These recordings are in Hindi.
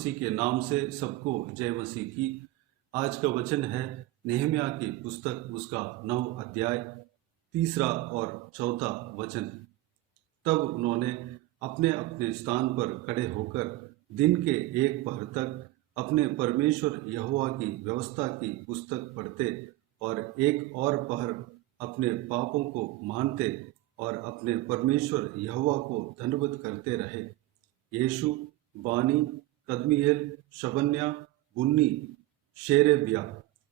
मसीह के नाम से सबको जय मसीह की। आज का वचन है नेहम्याह की पुस्तक, उसका 9 अध्याय 3 और 4 वचन। तब उन्होंने अपने अपने स्थान पर खड़े होकर दिन के एक पहर तक अपने परमेश्वर यहोवा की व्यवस्था की पुस्तक पढ़ते और एक और पहर अपने पापों को मानते और अपने परमेश्वर यहोवा को धन्यवाद करते रहे। यीशु, बानी, कदमिएल, शबन्या, बुन्नी, शेरेबिया,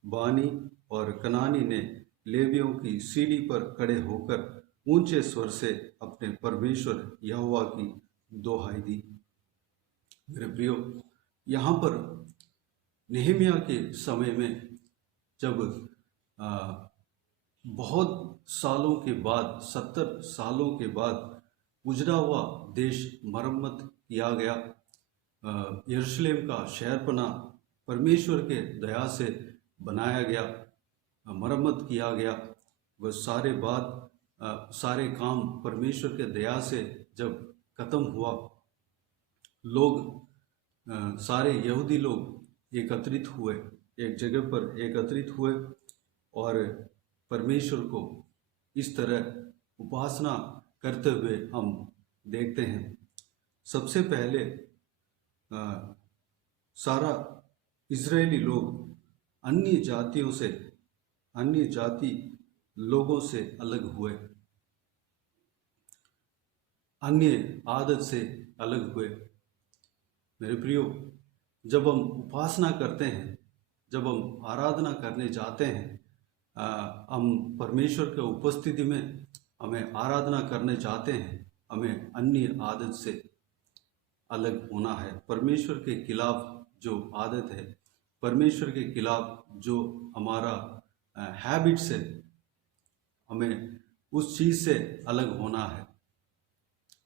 बानी और कनानी ने लेवियों की सीढ़ी पर खड़े होकर ऊंचे स्वर से अपने परमेश्वर यहोवा की दोहाई दी। मेरे प्रियो, यहाँ पर नेहम्याह के समय में जब बहुत सालों के बाद, 70 सालों के बाद उजड़ा हुआ देश मरम्मत किया गया। यरूशलेम का शहरपना परमेश्वर के दया से बनाया गया, मरम्मत किया गया। वह सारे काम परमेश्वर के दया से जब ख़त्म हुआ, सारे यहूदी लोग एकत्रित हुए, एक जगह पर एकत्रित हुए और परमेश्वर को इस तरह उपासना करते हुए हम देखते हैं। सबसे पहले सारा इजरायली लोग अन्य जाति लोगों से अलग हुए, अन्य आदत से अलग हुए। मेरे प्रियो, जब हम उपासना करते हैं, जब हम आराधना करने जाते हैं, हम परमेश्वर के उपस्थिति में हमें आराधना करने जाते हैं, हमें अन्य आदत से अलग होना है। परमेश्वर के खिलाफ जो आदत है, परमेश्वर के खिलाफ जो हमारा हैबिट्स है, हमें उस चीज़ से अलग होना है,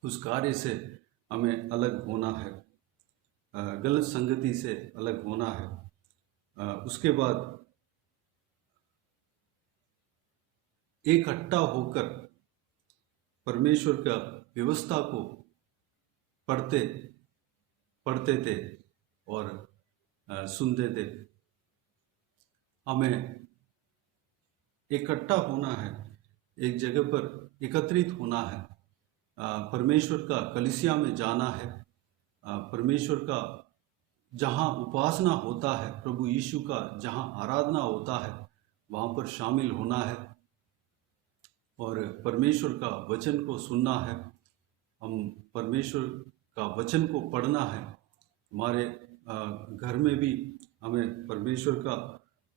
उस कार्य से हमें अलग होना है, गलत संगति से अलग होना है। उसके बाद इकट्ठा होकर परमेश्वर का व्यवस्था को पढ़ते थे और सुनते थे। हमें इकट्ठा होना है, एक जगह पर एकत्रित होना है, परमेश्वर का कलीसिया में जाना है, परमेश्वर का जहाँ उपासना होता है, प्रभु यीशु का जहाँ आराधना होता है, वहाँ पर शामिल होना है और परमेश्वर का वचन को सुनना है। हम परमेश्वर का वचन को पढ़ना है। हमारे घर में भी हमें परमेश्वर का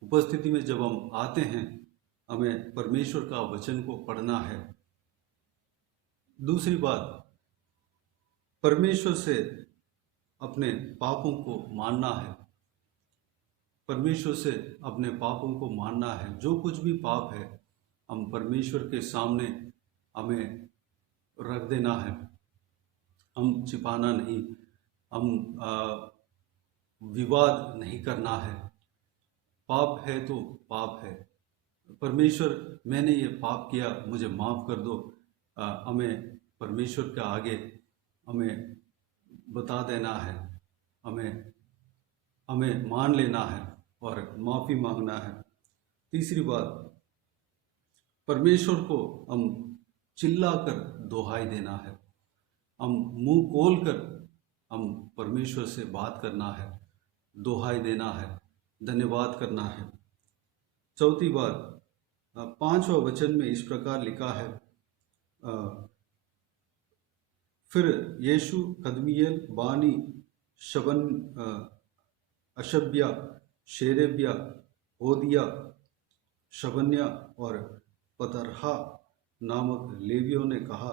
उपस्थिति में जब हम आते हैं, हमें परमेश्वर का वचन को पढ़ना है। दूसरी बात, परमेश्वर से अपने पापों को मानना है। परमेश्वर से अपने पापों को मानना है। जो कुछ भी पाप है, हम परमेश्वर के सामने हमें रख देना है। हम छिपाना नहीं, हम विवाद नहीं करना है। पाप है तो पाप है। परमेश्वर, मैंने ये पाप किया, मुझे माफ़ कर दो। हमें परमेश्वर के आगे हमें बता देना है, हमें मान लेना है और माफ़ी मांगना है। तीसरी बात, परमेश्वर को हम चिल्लाकर दोहाई देना है। हम मुंह खोलकर हम परमेश्वर से बात करना है, दोहाई देना है, धन्यवाद करना है। चौथी बात, 5वां वचन में इस प्रकार लिखा है, फिर यीशु, कदमिएल, बानी, अशब्या, शेरेबिया, होदिया, शबन्या और पतरहा नामक लेवियों ने कहा,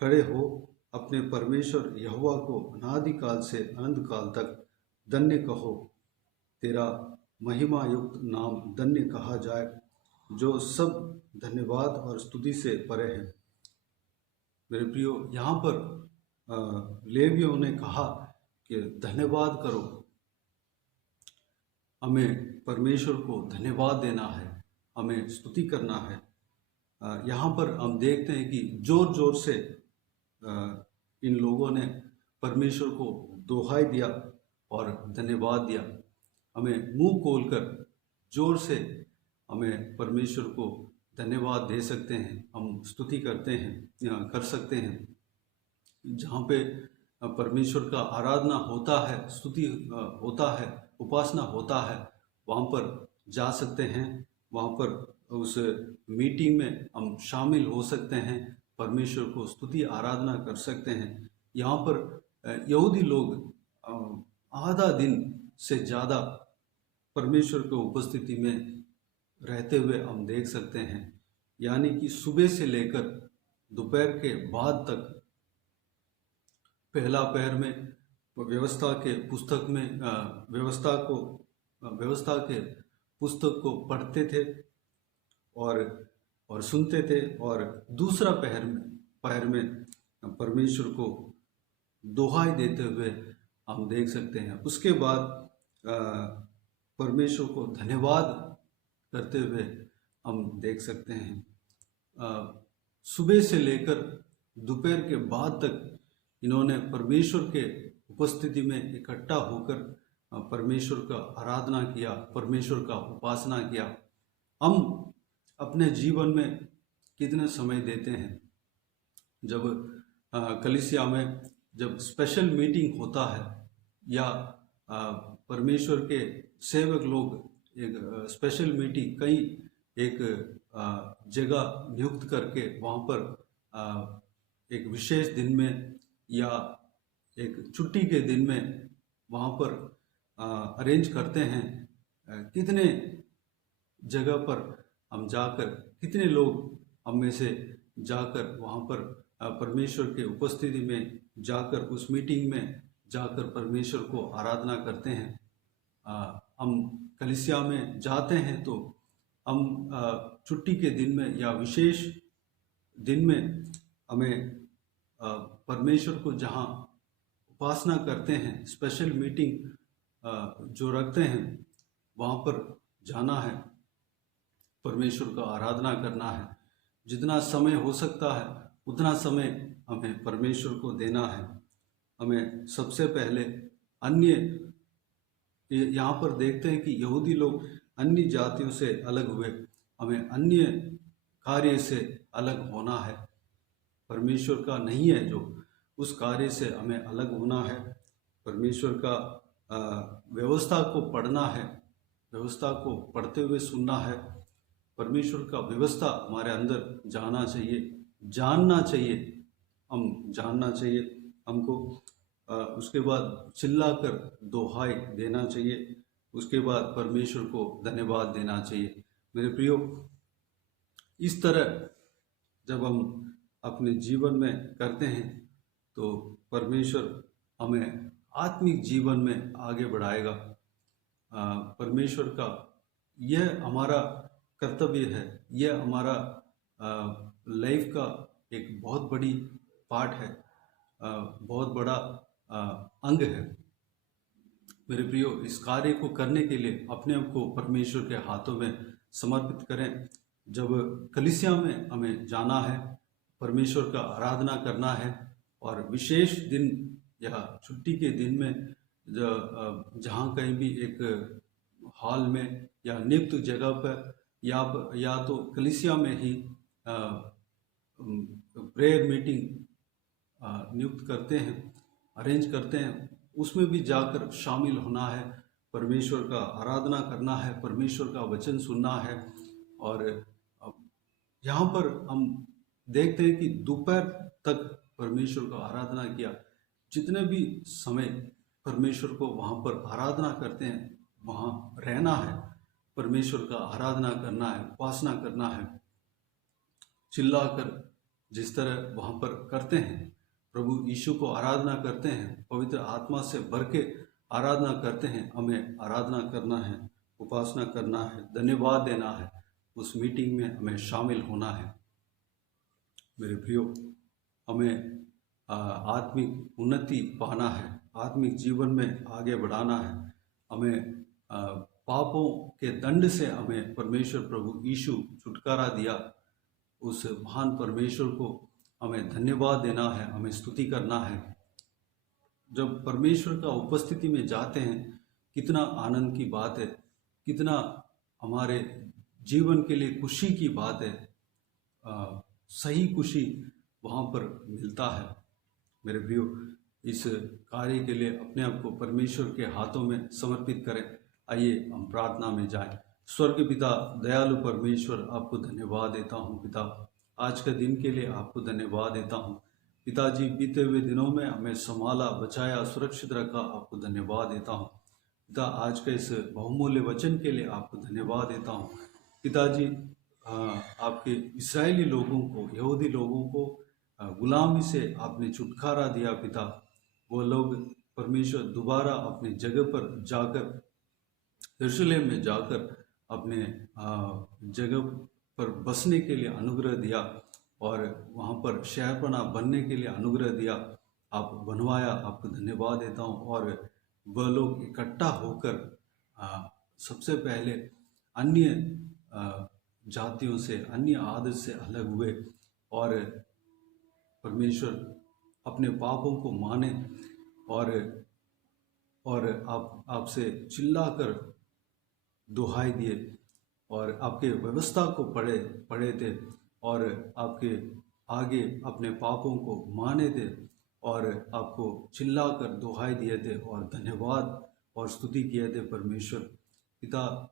खड़े हो, अपने परमेश्वर यहोवा को अनादिकाल से अनंत काल तक धन्य कहो। तेरा महिमा युक्त नाम धन्य कहा जाए, जो सब धन्यवाद और स्तुति से परे है। मेरे प्रियो, यहाँ पर लेवियों ने कहा कि धन्यवाद करो, हमें परमेश्वर को धन्यवाद देना है, हमें स्तुति करना है। यहाँ पर हम देखते हैं कि जोर जोर से इन लोगों ने परमेश्वर को दोहाई दिया और धन्यवाद दिया। हमें मुंह खोलकर जोर से हमें परमेश्वर को धन्यवाद दे सकते हैं, हम स्तुति करते हैं, कर सकते हैं। जहाँ पे परमेश्वर का आराधना होता है, स्तुति होता है, उपासना होता है, वहाँ पर जा सकते हैं। वहाँ पर उस मीटिंग में हम शामिल हो सकते हैं, परमेश्वर को स्तुति आराधना कर सकते हैं। यहाँ पर यहूदी लोग आधा दिन से ज़्यादा परमेश्वर की उपस्थिति में रहते हुए हम देख सकते हैं। यानी कि सुबह से लेकर दोपहर के बाद तक पहला पहर में व्यवस्था के पुस्तक में व्यवस्था के पुस्तक को पढ़ते थे और सुनते थे, और दूसरा पहर में परमेश्वर को दोहाई देते हुए हम देख सकते हैं। उसके बाद परमेश्वर को धन्यवाद करते हुए हम देख सकते हैं। सुबह से लेकर दोपहर के बाद तक इन्होंने परमेश्वर के उपस्थिति में इकट्ठा होकर परमेश्वर का आराधना किया, परमेश्वर का उपासना किया। हम अपने जीवन में कितना समय देते हैं? जब कलीसिया में जब स्पेशल मीटिंग होता है या परमेश्वर के सेवक लोग एक स्पेशल मीटिंग कई एक जगह नियुक्त करके वहाँ पर एक विशेष दिन में या एक छुट्टी के दिन में वहाँ पर अरेंज करते हैं। कितने जगह पर हम जाकर, कितने लोग हम में से जाकर वहाँ पर परमेश्वर के उपस्थिति में जाकर, उस मीटिंग में जाकर परमेश्वर को आराधना करते हैं। हम कलीसिया में जाते हैं तो हम छुट्टी के दिन में या विशेष दिन में हमें परमेश्वर को जहाँ उपासना करते हैं, स्पेशल मीटिंग जो रखते हैं, वहाँ पर जाना है, परमेश्वर का आराधना करना है। जितना समय हो सकता है उतना समय हमें परमेश्वर को देना है। हमें सबसे पहले यहाँ पर देखते हैं कि यहूदी लोग अन्य जातियों से अलग हुए, हमें अन्य कार्य से अलग होना है। परमेश्वर का नहीं है जो, उस कार्य से हमें अलग होना है। परमेश्वर का व्यवस्था को पढ़ना है, व्यवस्था को पढ़ते हुए सुनना है। परमेश्वर का व्यवस्था हमारे अंदर जाना चाहिए, जानना चाहिए, हम जानना चाहिए हमको। उसके बाद चिल्लाकर दोहाई देना चाहिए। उसके बाद परमेश्वर को धन्यवाद देना चाहिए। मेरे प्रियो, इस तरह जब हम अपने जीवन में करते हैं तो परमेश्वर हमें आत्मिक जीवन में आगे बढ़ाएगा। परमेश्वर का यह हमारा कर्तव्य है, यह हमारा लाइफ का एक बहुत बड़ी पार्ट है, बहुत बड़ा अंग है। मेरे प्रियो, इस कार्य को करने के लिए अपने आप को परमेश्वर के हाथों में समर्पित करें। जब कलीसिया में हमें जाना है, परमेश्वर का आराधना करना है, और विशेष दिन या छुट्टी के दिन में जहाँ कहीं भी एक हॉल में या नियुक्त जगह पर या तो कलीसिया में ही प्रेयर मीटिंग नियुक्त करते हैं, अरेंज करते हैं, उसमें भी जाकर शामिल होना है, परमेश्वर का आराधना करना है, परमेश्वर का वचन सुनना है। और यहाँ पर हम देखते हैं कि दोपहर तक परमेश्वर का आराधना किया। जितने भी समय परमेश्वर को वहाँ पर आराधना करते हैं, वहाँ रहना है, परमेश्वर का आराधना करना है, उपासना करना है, चिल्लाकर जिस तरह वहाँ पर करते हैं, प्रभु यीशु को आराधना करते हैं, पवित्र आत्मा से भर के आराधना करते हैं। हमें आराधना करना है, उपासना करना है, धन्यवाद देना है, उस मीटिंग में हमें शामिल होना है। मेरे प्रियो, हमें आत्मिक उन्नति पाना है, आत्मिक जीवन में आगे बढ़ाना है। हमें पापों के दंड से हमें परमेश्वर प्रभु यीशु छुटकारा दिया, उस महान परमेश्वर को हमें धन्यवाद देना है, हमें स्तुति करना है। जब परमेश्वर का उपस्थिति में जाते हैं, कितना आनंद की बात है, कितना हमारे जीवन के लिए खुशी की बात है। सही खुशी वहाँ पर मिलता है। मेरे प्रियो, इस कार्य के लिए अपने आप को परमेश्वर के हाथों में समर्पित करें। आइए हम प्रार्थना में जाएं। स्वर्ग पिता, दयालु परमेश्वर, आपको धन्यवाद देता हूँ पिता। आज के दिन के लिए आपको धन्यवाद देता हूँ पिताजी। बीते हुए दिनों में हमें संभाला, बचाया, सुरक्षित रखा, आपको धन्यवाद देता हूँ पिता। आज के इस बहुमूल्य वचन के लिए आपको धन्यवाद देता हूँ पिताजी। आपके इस्राएली लोगों को, यहूदी लोगों को गुलामी से आपने छुटकारा दिया पिता। वो लोग परमेश्वर दोबारा अपनी जगह पर जाकर, यरूशलेम में जाकर अपने जगह पर बसने के लिए अनुग्रह दिया और वहाँ पर शहरपना बनने के लिए अनुग्रह दिया। आप बनवाया, आपको धन्यवाद देता हूँ। और वह लोग इकट्ठा होकर सबसे पहले अन्य जातियों से, अन्य आदत से अलग हुए और परमेश्वर अपने पापों को माने और आपसे चिल्लाकर दुहाई दिए और आपके व्यवस्था को पढ़े थे और आपके आगे अपने पापों को माने थे और आपको चिल्लाकर दुहाई दिए थे और धन्यवाद और स्तुति किए थे परमेश्वर पिता।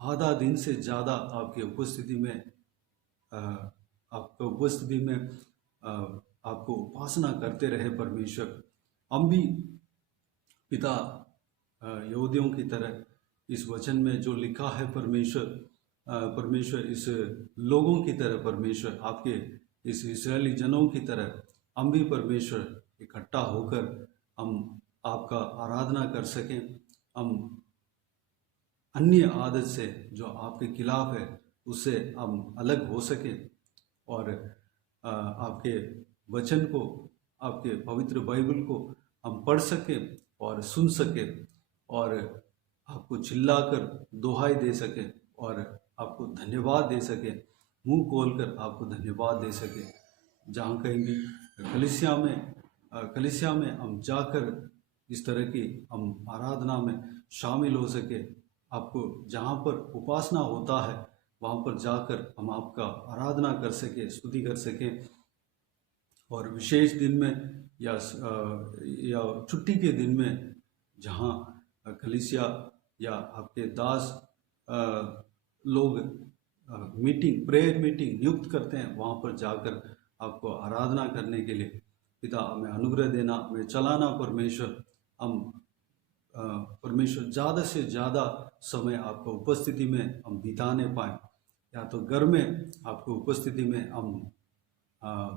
आधा दिन से ज़्यादा आपकी उपस्थिति में आपको उपासना करते रहे परमेश्वर। हम भी पिता यहूदियों की तरह इस वचन में जो लिखा है परमेश्वर इस लोगों की तरह, परमेश्वर आपके इस इस्राएली जनों की तरह हम भी परमेश्वर इकट्ठा होकर हम आपका आराधना कर सकें। हम अन्य आदत से जो आपके खिलाफ है उससे हम अलग हो सकें और आपके वचन को, आपके पवित्र बाइबल को हम पढ़ सकें और सुन सकें और आपको चिल्लाकर दुहाई दे सकें और आपको धन्यवाद दे सकें, मुंह खोलकर आपको धन्यवाद दे सकें। जहाँ कहीं भी कलीसिया में हम जाकर इस तरह की हम आराधना में शामिल हो सके। आपको जहाँ पर उपासना होता है वहाँ पर जाकर हम आपका आराधना कर सके, स्तुति कर सकें और विशेष दिन में या छुट्टी के दिन में जहाँ कलीसिया या आपके दास लोग प्रेयर मीटिंग नियुक्त करते हैं, वहाँ पर जाकर आपको आराधना करने के लिए पिता हमें अनुग्रह देना, हमें चलाना परमेश्वर। हम परमेश्वर ज़्यादा से ज़्यादा समय आपको उपस्थिति में हम बिताने पाएँ, या तो घर में आपको उपस्थिति में हम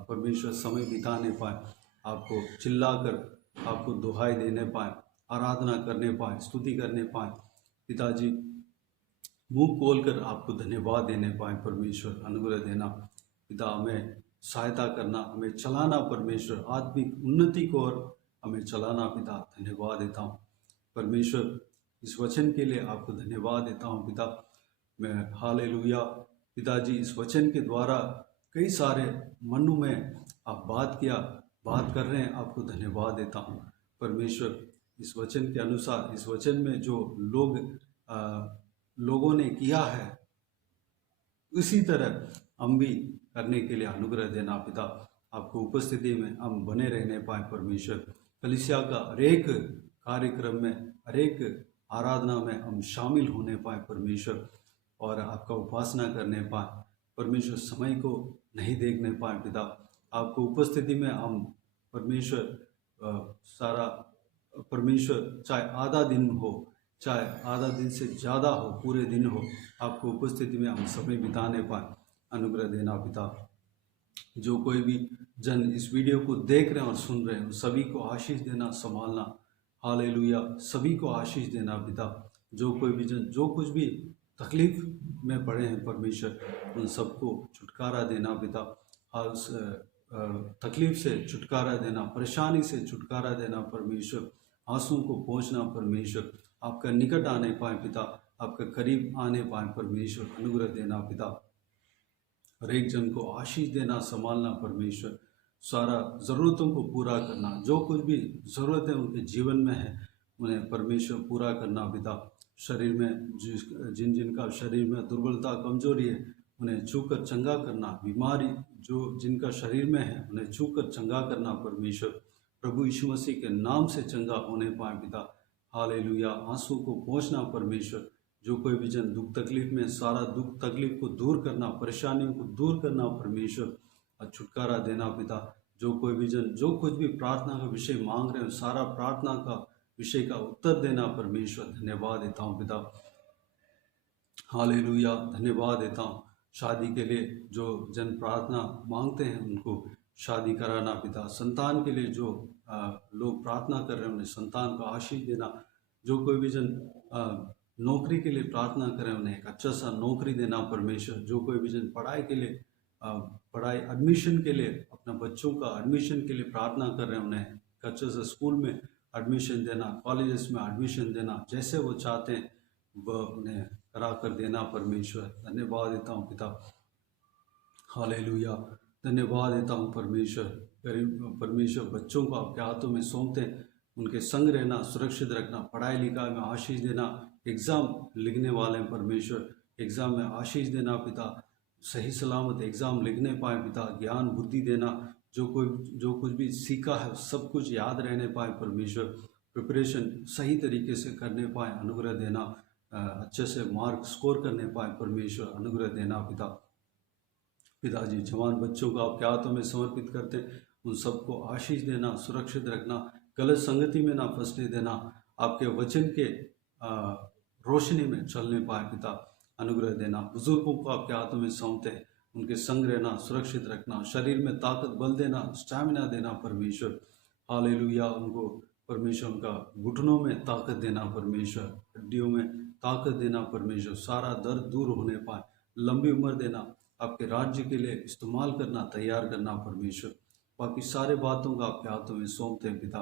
परमेश्वर समय बिताने पाएँ, आपको चिल्लाकर आपको दुहाई देने पाएँ, आराधना करने पाएँ, स्तुति करने पाएँ पिताजी, मुंह खोलकर आपको धन्यवाद देने पाएँ परमेश्वर। अनुग्रह देना पिता, हमें सहायता करना, हमें चलाना परमेश्वर, आत्मिक उन्नति को और हमें चलाना पिता। धन्यवाद देता हूँ परमेश्वर, इस वचन के लिए आपको धन्यवाद देता हूँ पिता। मैं हालेलुया पिताजी, इस वचन के द्वारा कई सारे मनों में आप बात कर रहे हैं, आपको धन्यवाद देता हूँ परमेश्वर। इस वचन के अनुसार, इस वचन में जो लोगों ने किया है उसी तरह हम भी करने के लिए अनुग्रह देना पिता। आपको उपस्थिति में हम बने रहने पाए परमेश्वर। कलीसिया का हर एक कार्यक्रम में, हर एक आराधना में हम शामिल होने पाए परमेश्वर और आपका उपासना करने पाए परमेश्वर। समय को नहीं देखने पाए पिता, आपको उपस्थिति में हम परमेश्वर चाहे आधा दिन हो, चाहे आधा दिन से ज़्यादा हो, पूरे दिन हो, आपको उपस्थिति में हम समय बिताने पाए, अनुग्रह देना पिता। जो कोई भी जन इस वीडियो को देख रहे हैं और सुन रहे हैं, सभी को आशीष देना, संभालना। हालेलुया, सभी को आशीष देना पिता। जो कोई भी जन जो कुछ भी तकलीफ में पड़े हैं परमेश्वर, उन सबको छुटकारा देना पिता। उस तकलीफ से छुटकारा देना, परेशानी से छुटकारा देना परमेश्वर। आंसुओं को पहुँचना परमेश्वर, आपका निकट आने पाए पिता, आपका करीब आने पाए परमेश्वर। अनुग्रह देना पिता, हर एक जन को आशीष देना, संभालना परमेश्वर। सारा ज़रूरतों को पूरा करना, जो कुछ भी ज़रूरतें उनके जीवन में है उन्हें परमेश्वर पूरा करना पिता। शरीर में जिन जिनका शरीर में दुर्बलता कमजोरी है उन्हें छूकर चंगा करना, बीमारी जो जिनका शरीर में है उन्हें छूकर चंगा करना परमेश्वर। प्रभु यीशु मसीह के नाम से चंगा होने पाए पिता। हालेलुया। आंसू को पहुँचना परमेश्वर। जो कोई भी जन दुख तकलीफ में, सारा दुख तकलीफ को दूर करना, परेशानियों को दूर करना परमेश्वर और छुटकारा देना पिता। जो कोई भी जन जो कुछ भी प्रार्थना का विषय मांग रहे हो, सारा प्रार्थना का विषय का उत्तर देना परमेश्वर। धन्यवाद देता हूँ पिता। हालेलुया। धन्यवाद देता हूँ। शादी के लिए जो जन प्रार्थना मांगते हैं उनको शादी कराना पिता। संतान के लिए जो लोग प्रार्थना कर रहे हैं उन्हें संतान को आशीष देना। जो कोई भी जन नौकरी के लिए प्रार्थना करें उन्हें एक अच्छा सा नौकरी देना परमेश्वर। जो कोई भी जन पढ़ाई के लिए पढ़ाई एडमिशन के लिए अपना बच्चों का एडमिशन के लिए प्रार्थना कर रहे हैं उन्हें एक अच्छा सा स्कूल में एडमिशन देना, कॉलेजेस में एडमिशन देना, जैसे वो चाहते हैं वह उन्हें करा कर देना परमेश्वर। धन्यवाद देता हूँ पिता। हालेलुया। धन्यवाद देता हूँ परमेश्वर। परमेश्वर बच्चों को आपके हाथों में सौंपते हैं, उनके संग रहना, सुरक्षित रखना, पढ़ाई लिखाई में आशीष देना। एग्ज़ाम लिखने वाले हैं परमेश्वर, एग्ज़ाम में आशीष देना पिता। सही सलामत एग्ज़ाम लिखने पाए पिता। ज्ञान बुद्धि देना, जो कुछ भी सीखा है सब कुछ याद रहने पाए परमेश्वर। प्रिपरेशन सही तरीके से करने पाए, अनुग्रह देना। अच्छे से मार्क स्कोर करने पाए परमेश्वर, अनुग्रह देना पिता। पिताजी जवान बच्चों को आपके हाथों में समर्पित करते हैं, उन सबको आशीष देना, सुरक्षित रखना, गलत संगति में ना फंसने देना, आपके वचन के रोशनी में चलने पाए पिता, अनुग्रह देना। बुजुर्गों को आपके हाथों में सौंपते हैं, उनके संग रहना, सुरक्षित रखना, शरीर में ताकत बल देना, स्टैमिना देना परमेश्वर। हालेलुया। उनको परमेश्वर उनका घुटनों में ताकत देना परमेश्वर, हड्डियों में ताकत देना परमेश्वर, सारा दर्द दूर होने पाए, लंबी उम्र देना, आपके राज्य के लिए इस्तेमाल करना, तैयार करना परमेश्वर। बाकी सारे बातों का आपके हाथों में सौंपते हैं पिता।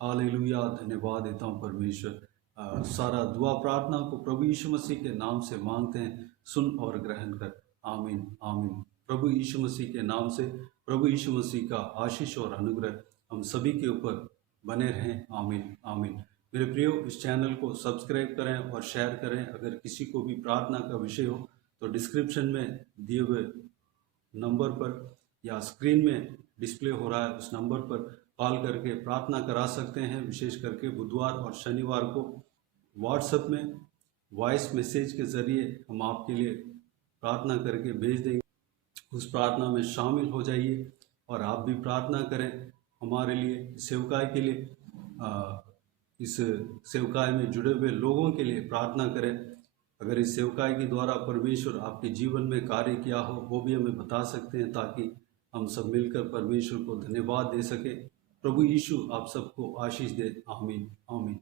हालेलुया। धन्यवाद देता हूँ परमेश्वर। सारा दुआ प्रार्थना को प्रभु यीशु मसीह के नाम से मांगते हैं, सुन और ग्रहण कर। आमीन आमीन। प्रभु यीशु मसीह के नाम से प्रभु यीशु मसीह का आशीष और अनुग्रह हम सभी के ऊपर बने रहें। आमीन आमीन। मेरे प्रियो, इस चैनल को सब्सक्राइब करें और शेयर करें। अगर किसी को भी प्रार्थना का विषय हो तो डिस्क्रिप्शन में दिए हुए नंबर पर या स्क्रीन में डिस्प्ले हो रहा है उस नंबर पर कॉल करके प्रार्थना करा सकते हैं। विशेष करके बुधवार और शनिवार को व्हाट्सएप में वॉइस मैसेज के ज़रिए हम आपके लिए प्रार्थना करके भेज देंगे। उस प्रार्थना में शामिल हो जाइए और आप भी प्रार्थना करें हमारे लिए, सेवकाई के लिए। इस सेवकाई में जुड़े हुए लोगों के लिए प्रार्थना करें। अगर इस सेवकाई के द्वारा परमेश्वर आपके जीवन में कार्य किया हो वो भी हमें बता सकते हैं, ताकि हम सब मिलकर परमेश्वर को धन्यवाद दे सके। प्रभु यीशु आप सबको आशीष दे। आमीन आमीन।